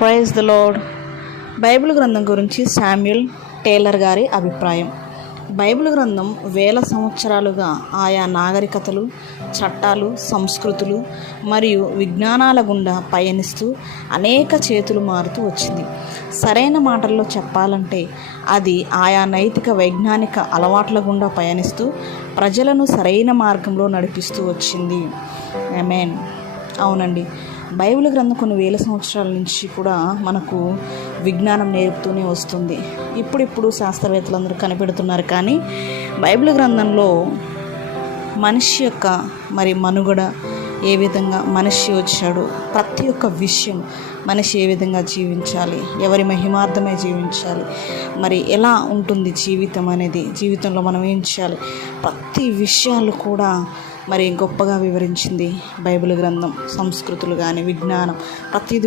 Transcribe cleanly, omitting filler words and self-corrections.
Praise the lord. Bible గ్రంథం గురించి Samuel Taylor గారి అభిప్రాయం. బైబిల్ గ్రంథం వేల సంవత్సరాలుగా ఆయా నాగరికతలు, చట్టాలు, సంస్కృతులు మరియు విజ్ఞానాల గుండా పయనిస్తూ అనేక చేతులు మారుతూ వచ్చింది. సరైన మాటల్లో చెప్పాలంటే అది ఆయా నైతిక వైజ్ఞానిక అలవాట్ల గుండా పయనిస్తూ ప్రజలను సరైన మార్గంలో నడిపిస్తూ వచ్చింది. ఆమేన్. అవునండి, బైబిల్ గ్రంథం కొన్ని వేల సంవత్సరాల నుంచి కూడా మనకు విజ్ఞానం నేర్పుతూనే వస్తుంది. ఇప్పుడిప్పుడు శాస్త్రవేత్తలందరూ కనిపెడుతున్నారు, కానీ బైబిల్ గ్రంథంలో మనిషి యొక్క మనుగడ, ఏ విధంగా మనిషి వచ్చాడు, ప్రతి ఒక్క విషయం, మనిషి ఏ విధంగా జీవించాలి, ఎవరి మహిమార్థమే జీవించాలి, ఎలా ఉంటుంది జీవితం అనేది, జీవితంలో మనం ఏం చేయాలి, ప్రతి విషయాలు కూడా గొప్పగా వివరించింది బైబిల్ గ్రంథం. సంస్కృతులు కానీ, విజ్ఞానం, ప్రతిదీ